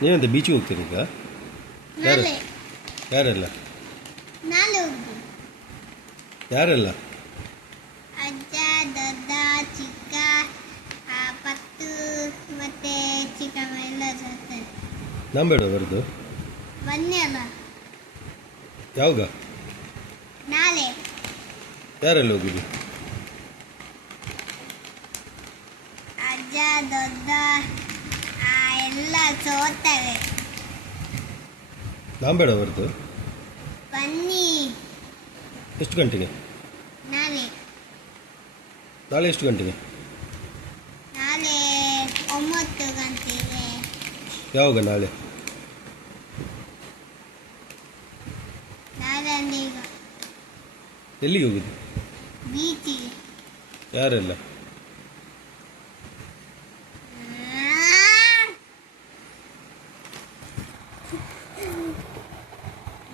ನೀವೆಂತ ಬೀಚಿಗೆ ಹೋಗ್ತೀರಿ ಈಗ? ಯಾರು ನಾಳೆ ಯಾರೆಲ್ಲ ನಾಳೆ ಹೋಗ್ತೀವಿ. ಯಾರೆಲ್ಲ? ಅಜ್ಜ, ದೊಡ್ಡ, ಚಿಕ್ಕ, ಪತ್ತು ಮತ್ತೆ ಚಿಕ್ಕಮ್ಮ ಎಲ್ಲ ಜೊತೆ. ನಂಬೇಡ ಬರೋದು ಬನ್ನಿ ಅಲ್ಲ ಯಾವಾಗ? ನಾಳೆ. ಯಾರೆಲ್ಲ ಹೋಗುದು? ಅಜ್ಜ, ದೊಡ್ಡ ಎಲ್ಲ ಸೋತವೆ. ನಂಬೇಡ ಬರೋದು ಬನ್ನಿ ಎಷ್ಟು ಗಂಟೆಗೆ? ನಾಳೆ. ನಾಳೆ ಎಷ್ಟು ಗಂಟೆಗೆ? ನಾಳೆ 9 ಗಂಟೆಗೆ. ಯಾವಾಗ ನಾಳೆ? ನಾಳೆ ಅಂದ್ರೆ ಈಗ ಎಲ್ಲಿಗೆ ಹೋಗುದು? ಬೀಚಿಗೆ. ಯಾರೆಲ್ಲ?